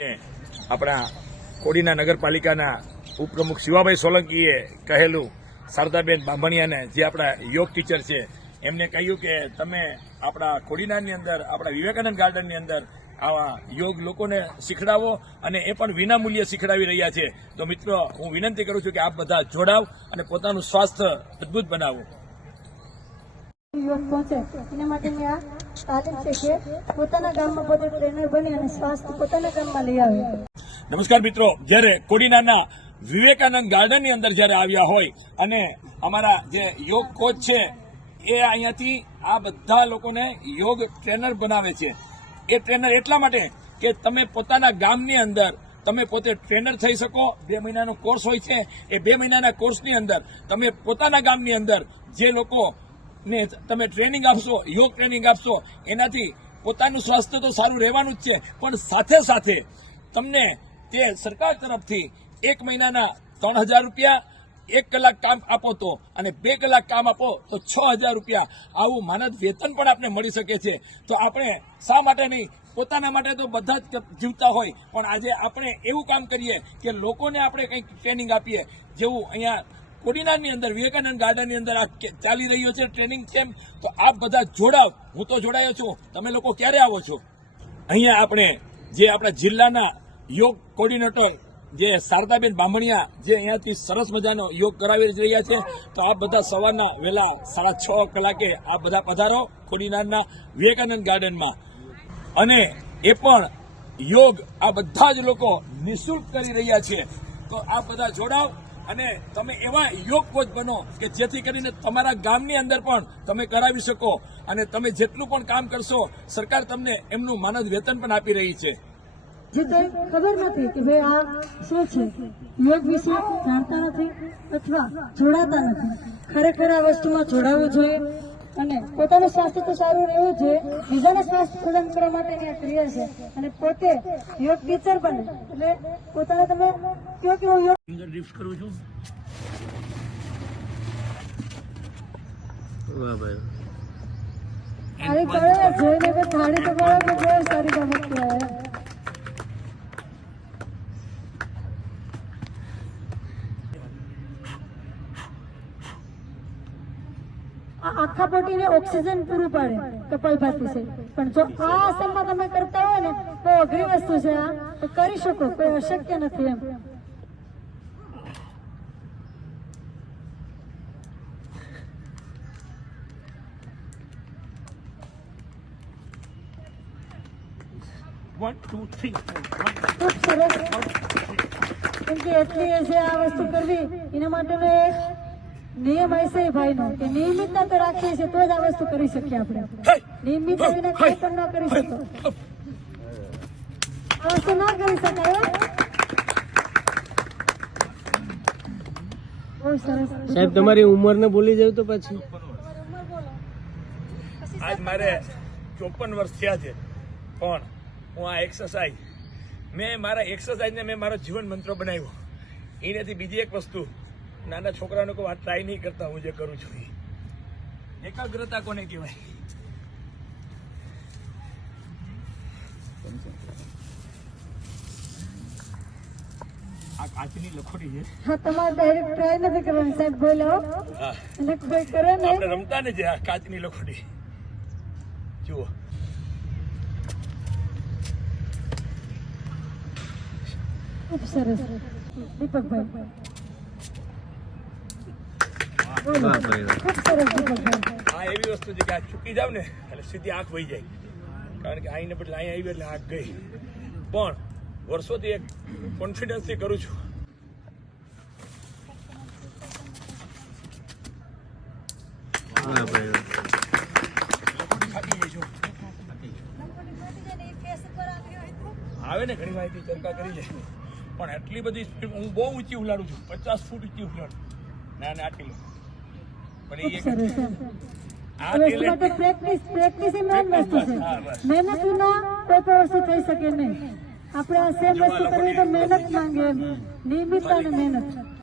આપણા કોડીના નગરપાલિકાના ઉપપ્રમુખ શિવાભાઈ સોલંકીએ કહેલું શારદાબેન બાંભણિયાને જે આપણા યોગ ટીચર છે એમને કહ્યું કે તમે આપણા કોડીનાની અંદર આપણા વિવેકાનંદ ગાર્ડનની અંદર આવા યોગ લોકોને શીખડાવો અને એ પણ વિનામૂલ્યે શીખડાવી રહ્યા છે. તો મિત્રો, હું વિનંતી કરું છું કે આપ બધા જોડાવ અને પોતાનું સ્વાસ્થ્ય અદભુત બનાવો. યોગ પહોંચે એના માટેની આ તાલીમ છે કે પોતાના ગામમાં પોતે ટ્રેનર બની અને સ્વાસ્થ્ય પોતાના ગામમાં લઈ આવે. નમસ્કાર મિત્રો, જ્યારે કોડીનાના વિવેકાનંદ ગાર્ડનની અંદર જ્યારે આવ્યા હોય અને અમારા જે યોગ કોચ છે એ અહીંયાથી આ બધા લોકોને યોગ ટ્રેનર બનાવે છે. એ ટ્રેનર એટલા માટે કે તમે પોતાના ગામની અંદર તમે પોતે ટ્રેનર થઈ શકો. 2 મહિનાનો કોર્સ હોય છે. એ 2 મહિનાના કોર્સની અંદર તમે પોતાના ગામની અંદર જે લોકો ને તમે ટ્રેનિંગ આપશો, યોગ ટ્રેનિંગ આપશો, એનાથી પોતાનું સ્વાસ્થ્ય તો સારું રહેવાનું જ છે, પણ સાથે સાથે તમને તે સરકાર તરફથી 1 મહિનાના 3000 રૂપિયા, 1 કલાક કામ આપો તો અને 2 કલાક કામ આપો તો 6000 રૂપિયા આવું માનદ વેતન પણ આપણે મળી શકે છે. તો આપણે શા માટે નહીં, પોતાના માટે તો બધા જ જીવતા હોય, પણ આજે આપણે એવું કામ કરીએ કે લોકોને આપણે કંઈક ટ્રેનિંગ આપીએ. જેવું અહીંયા કોડીનાની અંદર વિવેકાનંદ ગાર્ડનની અંદર આ ચાલી રહ્યો છે ટ્રેનિંગ કેમ્પ. તો આપ બધા જોડાવ. હું તો જોડાયો છું, તમે લોકો ક્યારે આવો છો? અહીંયા આપણે જે આપણા જિલ્લાના યોગ કોર્ડિનેટર જે શારદાબેન બાંભણિયા જે અહીંયાથી સરસ મજાનો યોગ કરાવી રહ્યા છે. તો આપ બધા સવારના વહેલા 6:30 કલાકે આ બધા પધારો કોડીનારના વિવેકાનંદ ગાર્ડનમાં. અને એ પણ યોગ આ બધા જ લોકો નિઃશુલ્ક કરી રહ્યા છે. તો આ બધા જોડાવ અને તમે એવા યોગ કોચ બનો કે જેથી કરીને તમારા ગામની અંદર પણ તમે કરાવી શકો. અને તમે જેટલું પણ કામ કરશો, સરકાર તમને એમનું માનદ વેતન પણ આપી રહી છે. જે ખબર નથી કે ભાઈ આ શું છે, યોગ વિશે જાણતા નથી અથવા જોડાતા નથી. ખરેખર આ વસ્તુમાં જોડાવવું જોઈએ અને પોતાનું સ્વાસ્થ્ય તો સારું રહેવું જોઈએ. બીજાને સ્વાસ્થ્ય પ્રદાન કરવા માટેની આ ક્રિયા છે. અને પોતે યોગ ટીચર બને એટલે પોતાને તમે કયો કે હું યોગ લિફ્ટ કરું છું. સારી પડે જોઈને કે થાળી તો પડે કે બહુ સારી બાબત કહેવાય. આખા બોડીને ઓક્સિજન પૂરું પાડે કપાલભાતી છે. પણ જો આ આસનમાં તમે કરતા હોય ને તો અઘરી વસ્તુ છે. આ તો કરી શકો, કોઈ અશક્ય નથી એમ. ખૂબ સરસ. કેમ કે એટલી છે આ વસ્તુ કરવી, એના માટેનો એક નિયમ હશે ભાઈનો કે નિયમિતતા તો રાખીએ છીએ તો જ આ વસ્તુ કરી શકીએ. આપણે નિયમિત વિના કંઈ પણ ન કરી શકો. આ વસ્તુ ના કરી શકાય. બહુ સરસ. સાહેબ, તમારી ઉંમરને ભૂલી જાવ તો પછી આજ મારે 54 વર્ષ થયા છે, પણ હું આ એક્સરસાઇઝ મારા એક્સરસાઇઝને મેં મારો જીવન મંત્ર બનાવ્યો. એનાથી બીજી એક વસ્તુ, નાના છોકરાને કોઈ આ ટ્રાય નહીં કરતા હું જે કરું છું. એકાગ્રતા કોને કહેવાય? આ કાચની લખોટી છે. હા, તમારે ડાયરેક્ટ ટ્રાય નથી કરવાની સાહેબ. બોલો એટલે કોઈ કરે ને આપણે રમતા ને છે આ કાચની લખોટી. જુઓ, ખૂબ સરસ. દીપકભાઈ ખૂબ સરસ. દીપકભાઈ આ એવી વસ્તુ છે કે આ ચૂકી જાવ ને એટલે સીધી આંખ વહી જાય. કારણ કે આઈને બદલે અહીંયા આવી એટલે આંખ ગઈ. પણ વર્ષોથી એક કોન્ફિડન્સથી કરું છું. આવે ને ઘણી માહિતી ચર્ચા કરી જાય, પણ એટલી બધી સ્પીડ હું બહુ ઊંચી ઉલાડું છું. 50 ફૂટ ઊંચી ઉલાડું. ના આટલી લો. પણ એ પ્રેક્ટિસ એ મેન વસ્તુ છે. મહેનત વિના કોઈ પણ વસ્તુ થઈ શકે નહીં. આપણે આ સેમ વસ્તુ કરવી તો મહેનત માંગે, નિયમિતતા અને મહેનત.